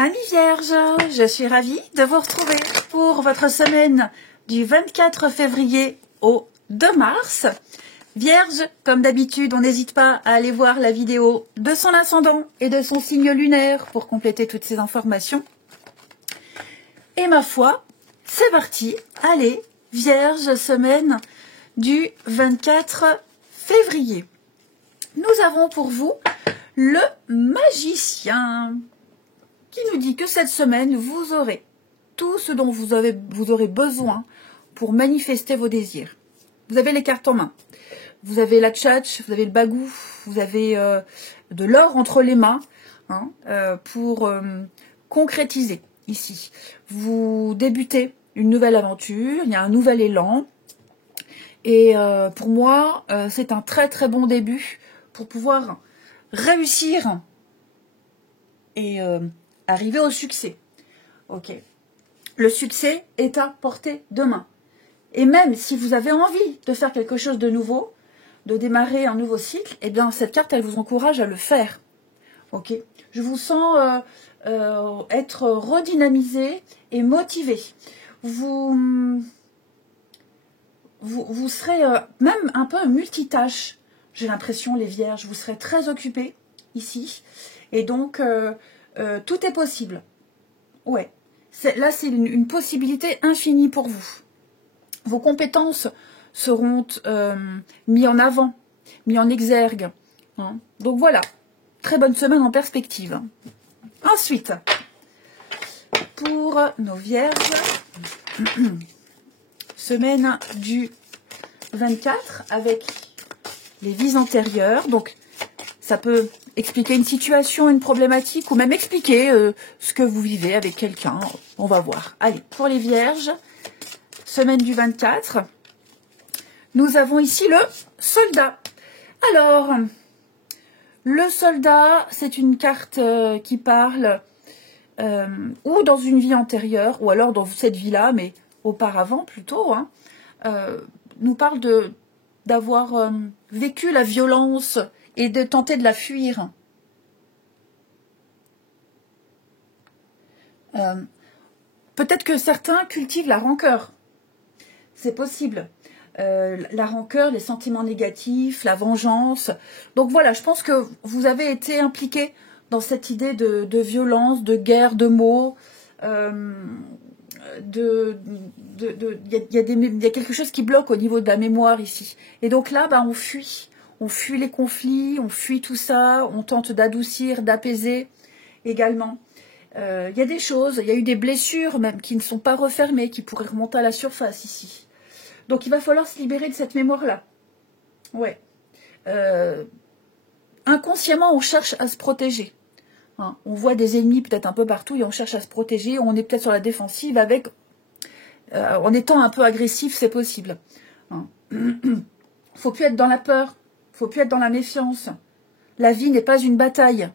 Amis vierges, je suis ravie de vous retrouver pour votre semaine du 24 février au 2 mars. Vierge, comme d'habitude, on n'hésite pas à aller voir la vidéo de son ascendant et de son signe lunaire pour compléter toutes ces informations. Et ma foi, c'est parti. Allez, Vierge, semaine du 24 février. Nous avons pour vous le magicien qui nous dit que cette semaine, vous aurez tout ce dont vous aurez besoin pour manifester vos désirs. Vous avez les cartes en main. Vous avez la tchatch, vous avez le bagou, vous avez de l'or entre les mains pour concrétiser ici. Vous débutez une nouvelle aventure, il y a un nouvel élan. Et pour moi, c'est un très très bon début pour pouvoir réussir et arriver au succès. Ok. Le succès est à portée de main. Et même si vous avez envie de faire quelque chose de nouveau, de démarrer un nouveau cycle, eh bien cette carte, elle vous encourage à le faire. Ok. Je vous sens être redynamisé et motivé. Vous serez même un peu multitâche, j'ai l'impression, les vierges. Vous serez très occupés ici. Et donc, tout est possible. Ouais. Là, c'est une possibilité infinie pour vous. Vos compétences seront mises en avant, mises en exergue. Donc voilà, très bonne semaine en perspective. Ensuite, pour nos vierges, semaine du 24 avec les vies antérieures. Donc, ça peut expliquer une situation, une problématique ou même expliquer ce que vous vivez avec quelqu'un. On va voir. Allez, pour les vierges, semaine du 24, nous avons ici le soldat. Alors, le soldat, c'est une carte qui parle ou dans une vie antérieure, ou alors dans cette vie-là, mais auparavant plutôt, nous parle d'avoir vécu la violence et de tenter de la fuir. Peut-être que certains cultivent la rancœur. C'est possible. La rancœur, les sentiments négatifs, la vengeance. Donc voilà, je pense que vous avez été impliqué dans cette idée de violence, de guerre, de mots. Il y a quelque chose qui bloque au niveau de la mémoire ici. Et donc là, on fuit. On fuit les conflits, on fuit tout ça, on tente d'adoucir, d'apaiser également. Il y a des choses, il y a eu des blessures même qui ne sont pas refermées, qui pourraient remonter à la surface ici. Donc il va falloir se libérer de cette mémoire-là. Ouais. Inconsciemment, on cherche à se protéger. On voit des ennemis peut-être un peu partout et on cherche à se protéger. On est peut-être sur la défensive avec, en étant un peu agressif, c'est possible. Faut plus être dans la peur. Faut plus être dans la méfiance. La vie n'est pas une bataille.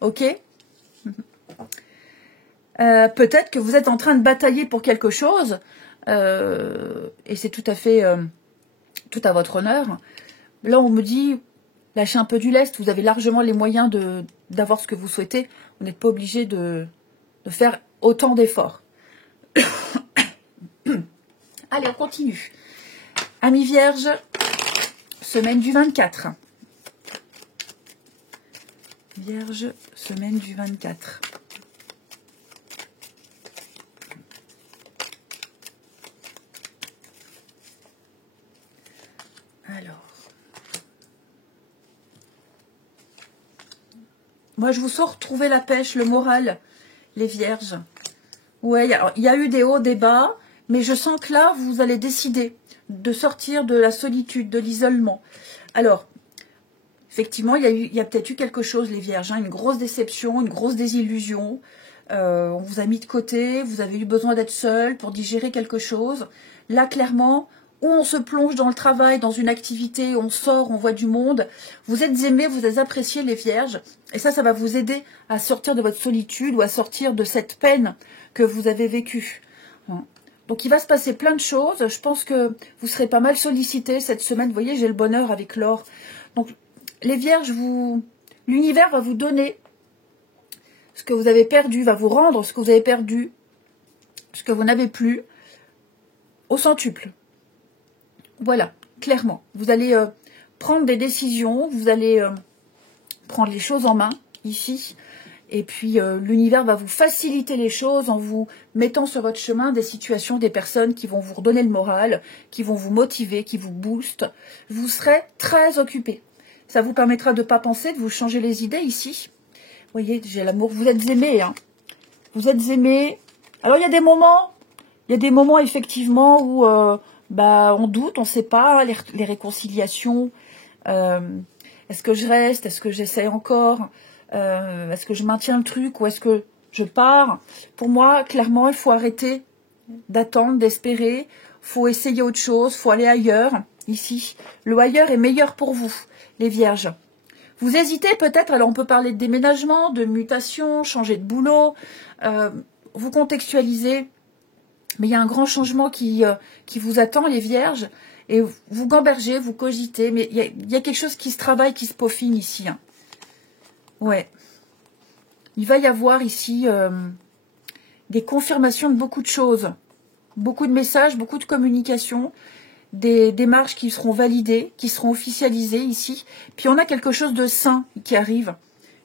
Ok ? Peut-être que vous êtes en train de batailler pour quelque chose, et c'est tout à fait tout à votre honneur. Là, on me dit, lâchez un peu du lest, vous avez largement les moyens d'avoir ce que vous souhaitez. Vous n'êtes pas obligé de faire autant d'efforts. Allez, on continue. Amis vierges, semaine du 24. Vierge, semaine du 24. Alors, moi je vous sens retrouver la pêche, le moral, les vierges. Ouais, il y a eu des hauts, des bas, mais je sens que là, vous allez décider de sortir de la solitude, de l'isolement. Alors, effectivement, il y a peut-être eu quelque chose, les vierges, une grosse déception, une grosse désillusion. On vous a mis de côté, vous avez eu besoin d'être seul pour digérer quelque chose. Là, clairement, où on se plonge dans le travail, dans une activité, on sort, on voit du monde. Vous êtes aimés, vous êtes appréciés, les vierges. Et ça va vous aider à sortir de votre solitude ou à sortir de cette peine que vous avez vécue. Donc, il va se passer plein de choses. Je pense que vous serez pas mal sollicités cette semaine. Vous voyez, j'ai le bonheur avec l'or. Donc, les vierges, l'univers va vous donner ce que vous avez perdu, va vous rendre ce que vous avez perdu, ce que vous n'avez plus, au centuple. Voilà, clairement. Vous allez prendre des décisions, vous allez prendre les choses en main, ici. Et puis, l'univers va vous faciliter les choses en vous mettant sur votre chemin des situations, des personnes qui vont vous redonner le moral, qui vont vous motiver, qui vous boostent. Vous serez très occupé. Ça vous permettra de ne pas penser, de vous changer les idées ici. Vous voyez, j'ai l'amour. Vous êtes aimés, hein. Vous êtes aimés. Alors, il y a des moments effectivement où on doute, on ne sait pas, les réconciliations. Est-ce que je reste? Est-ce que j'essaie encore? Est-ce que je maintiens le truc ou est-ce que je pars? Pour moi, clairement, il faut arrêter d'attendre, d'espérer. Il faut essayer autre chose, il faut aller ailleurs. Ici, le ailleurs est meilleur pour vous, les vierges. Vous hésitez peut-être, alors on peut parler de déménagement, de mutation, changer de boulot. Vous contextualisez, mais il y a un grand changement qui vous attend, les vierges. Et vous gambergez, vous cogitez, mais il y a quelque chose qui se travaille, qui se peaufine ici, hein. Ouais. Il va y avoir ici des confirmations de beaucoup de choses. Beaucoup de messages, beaucoup de communications, des démarches qui seront validées, qui seront officialisées ici. Puis on a quelque chose de sain qui arrive.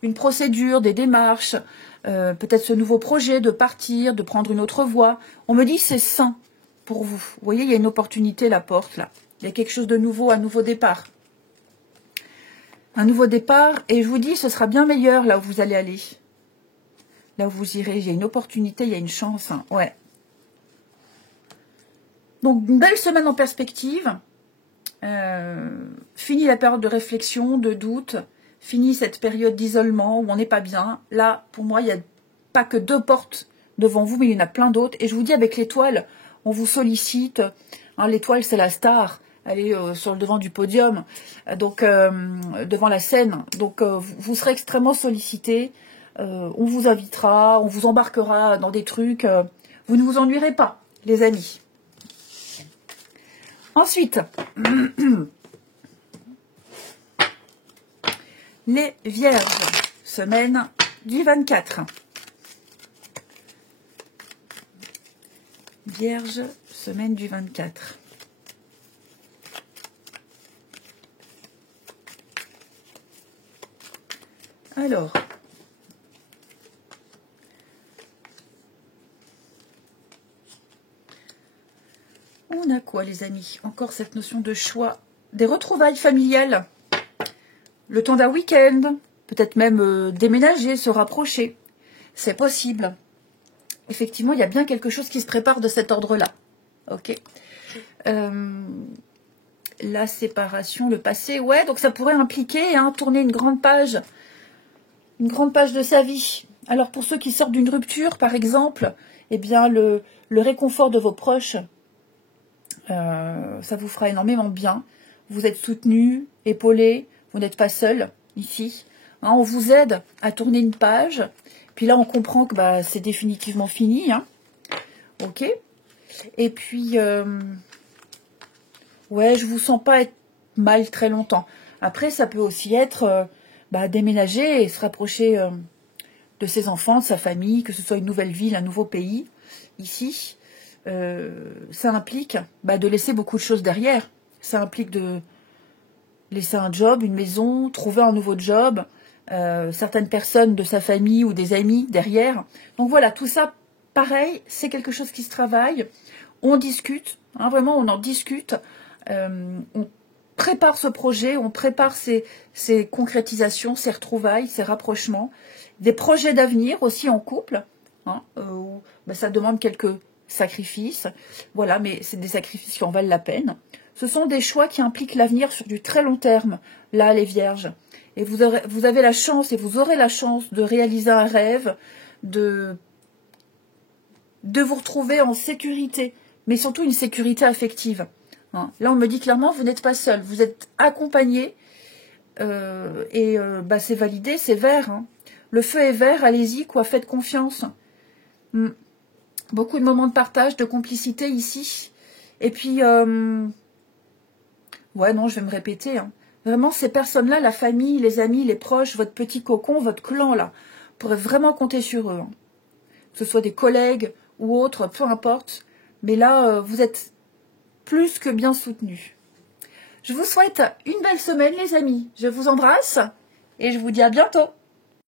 Une procédure, des démarches, peut-être ce nouveau projet de partir, de prendre une autre voie. On me dit c'est sain pour vous. Vous voyez, il y a une opportunité à la porte là. Il y a quelque chose de nouveau, un nouveau départ. Un nouveau départ, et je vous dis, ce sera bien meilleur là où vous allez aller. Là où vous irez, il y a une opportunité, il y a une chance, hein. Ouais. Donc, une belle semaine en perspective. Fini la période de réflexion, de doute. Fini cette période d'isolement où on n'est pas bien. Là, pour moi, il n'y a pas que 2 portes devant vous, mais il y en a plein d'autres. Et je vous dis, avec l'étoile, on vous sollicite. Hein, l'étoile, c'est la star. Elle est sur le devant du podium, donc devant la scène. Donc vous serez extrêmement sollicité. On vous invitera, on vous embarquera dans des trucs. Vous ne vous ennuierez pas, les amis. Ensuite, les vierges, semaine du 24. Vierge, semaine du 24. Alors, on a quoi les amis? Encore cette notion de choix, des retrouvailles familiales, le temps d'un week-end, peut-être même déménager, se rapprocher, c'est possible. Effectivement, il y a bien quelque chose qui se prépare de cet ordre-là. Ok. La séparation, le passé, ouais, donc ça pourrait impliquer tourner une grande page de sa vie. Alors pour ceux qui sortent d'une rupture, par exemple, eh bien le réconfort de vos proches, ça vous fera énormément de bien. Vous êtes soutenu, épaulé, vous n'êtes pas seul ici. Hein, on vous aide à tourner une page. Puis là, on comprend que c'est définitivement fini. Hein. Ok. Et puis, ouais, je vous sens pas être mal très longtemps. Après, ça peut aussi être déménager et se rapprocher de ses enfants, de sa famille, que ce soit une nouvelle ville, un nouveau pays. Ici, ça implique de laisser beaucoup de choses derrière. Ça implique de laisser un job, une maison, trouver un nouveau job, certaines personnes de sa famille ou des amis derrière. Donc voilà, tout ça, pareil, c'est quelque chose qui se travaille. On discute, vraiment, on en discute. On prépare ce projet, on prépare ces concrétisations, ces retrouvailles, ces rapprochements. Des projets d'avenir aussi en couple, où ça demande quelques sacrifices. Voilà, mais c'est des sacrifices qui en valent la peine. Ce sont des choix qui impliquent l'avenir sur du très long terme, là, les vierges. Et vous avez la chance, et vous aurez la chance de réaliser un rêve, de vous retrouver en sécurité, mais surtout une sécurité affective. Hein. Là, on me dit clairement, vous n'êtes pas seul, vous êtes accompagné, c'est validé, c'est vert. Hein. Le feu est vert, allez-y, quoi, faites confiance. Beaucoup de moments de partage, de complicité ici. Et puis, ouais, non, je vais me répéter. Hein. Vraiment, ces personnes-là, la famille, les amis, les proches, votre petit cocon, votre clan, là, pourrez vraiment compter sur eux. Hein. Que ce soit des collègues ou autres, peu importe. Mais là, vous êtes plus que bien soutenus. Je vous souhaite une belle semaine, les amis. Je vous embrasse et je vous dis à bientôt.